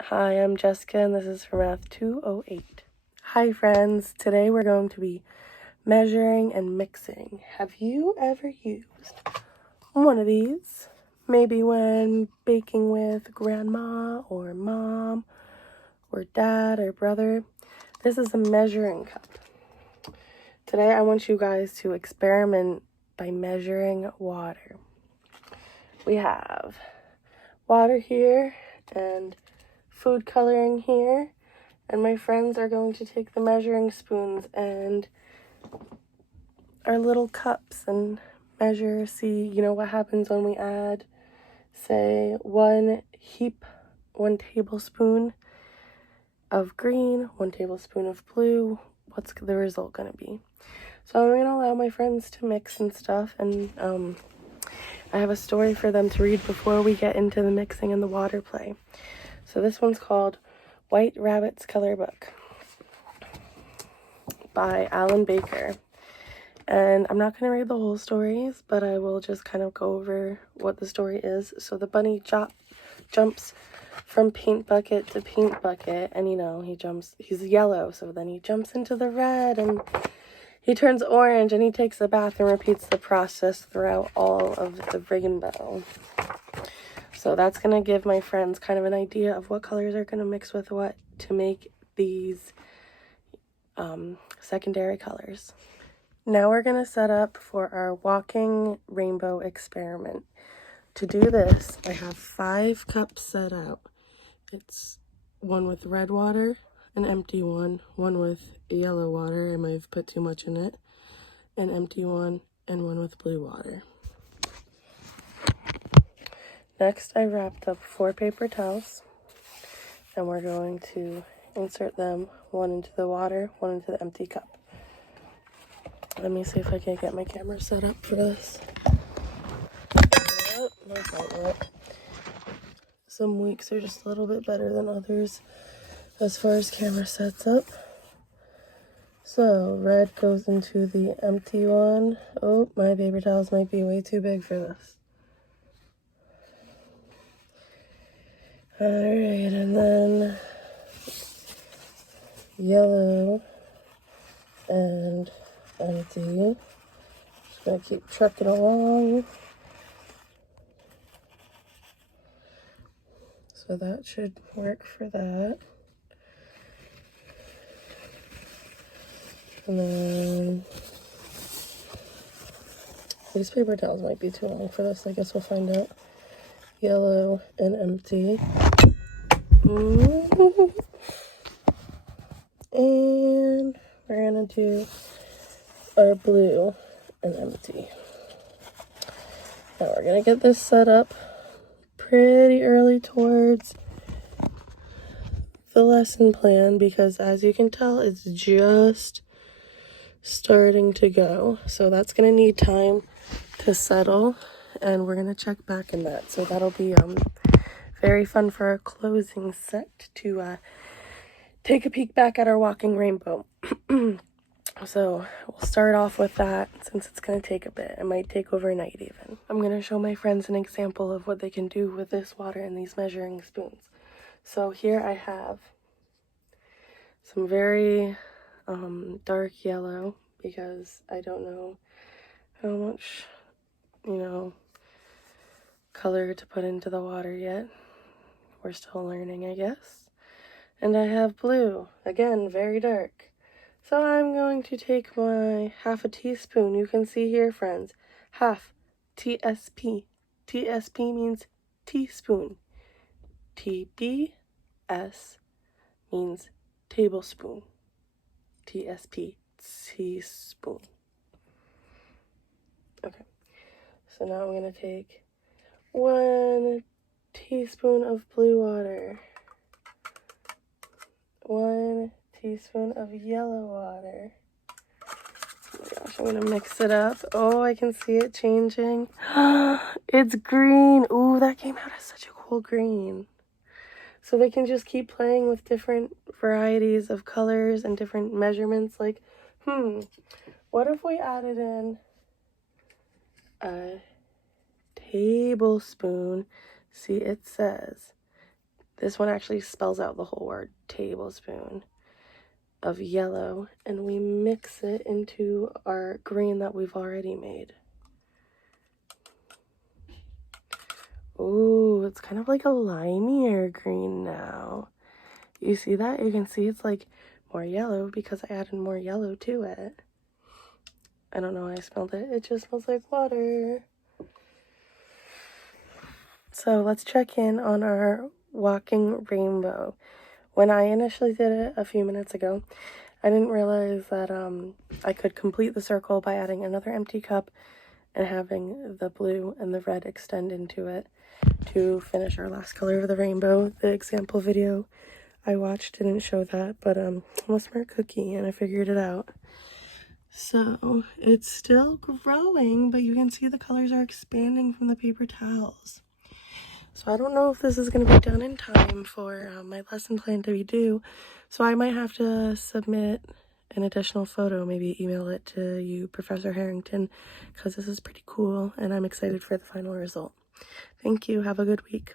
Hi, I'm Jessica, and this is for Math 208. Hi, friends. Today we're going to be measuring and mixing. Have you ever used one of these? Maybe when baking with grandma or mom or dad or brother. This is a measuring cup. Today I want you guys to experiment by measuring water. We have water here and food coloring here, and my friends are going to take the measuring spoons and our little cups and measure, see, what happens when we add, say, one tablespoon of green, 1 tablespoon of blue. What's the result going to be? So I'm going to allow my friends to mix and stuff, and I have a story for them to read before we get into the mixing and the water play. So this one's called White Rabbit's Color Book by Alan Baker. And I'm not going to read the whole stories, but I will just kind of go over what the story is. So the bunny jumps from paint bucket to paint bucket, and he's yellow, so then he jumps into the red, and he turns orange, and he takes a bath and repeats the process throughout all of the rainbow. So that's going to give my friends kind of an idea of what colors are going to mix with what to make these secondary colors. Now we're going to set up for our walking rainbow experiment. To do this, I have 5 cups set out. It's one with red water, an empty one with yellow water, I might have put too much in it, an empty one, and one with blue water. Next, I wrapped up 4 paper towels, and we're going to insert them, one into the water, one into the empty cup. Let me see if I can get my camera set up for this. Oh, my phone. Some weeks are just a little bit better than others as far as camera sets up. So red goes into the empty one. Oh, my paper towels might be way too big for this. Alright, and then yellow and empty. Just gonna keep trucking along. So that should work for that. And then these paper towels might be too long for this. I guess we'll find out. Yellow and empty. And we're gonna do our blue and empty. Now we're gonna get this set up pretty early towards the lesson plan, because as you can tell, it's just starting to go. So that's gonna need time to settle, and we're gonna check back in that. So that'll be very fun for our closing set to take a peek back at our walking rainbow. So we'll start off with that, since it's going to take a bit. It might take overnight even. I'm going to show my friends an example of what they can do with this water and these measuring spoons. So here I have some very dark yellow, because I don't know how much, color to put into the water yet. We're still learning, I guess. And I have blue, again, very dark. So I'm going to take my half a teaspoon. You can see here, friends, half, TSP. TSP means teaspoon. TBS means tablespoon. TSP, teaspoon. Okay, so now I'm going to take 1 teaspoon of blue water, 1 teaspoon of yellow water. Oh my gosh, I'm gonna mix it up. Oh, I can see it changing. It's green. Ooh, that came out as such a cool green. So they can just keep playing with different varieties of colors and different measurements. Like, what if we added in a tablespoon? See, it says This one actually spells out the whole word, tablespoon of yellow, and we mix it into our green that we've already made. Ooh, it's kind of like a limier green now. You see that? You can see it's like more yellow because I added more yellow to it. I don't know why I smelled it. It just smells like water. So let's check in on our walking rainbow. When I initially did it a few minutes ago, I didn't realize that I could complete the circle by adding another empty cup and having the blue and the red extend into it to finish our last color of the rainbow. The example video I watched didn't show that, but I'm a smart cookie and I figured it out. So it's still growing, but you can see the colors are expanding from the paper towels. So I don't know if this is going to be done in time for my lesson plan to be due. So I might have to submit an additional photo, maybe email it to you, Professor Harrington, because this is pretty cool and I'm excited for the final result. Thank you. Have a good week.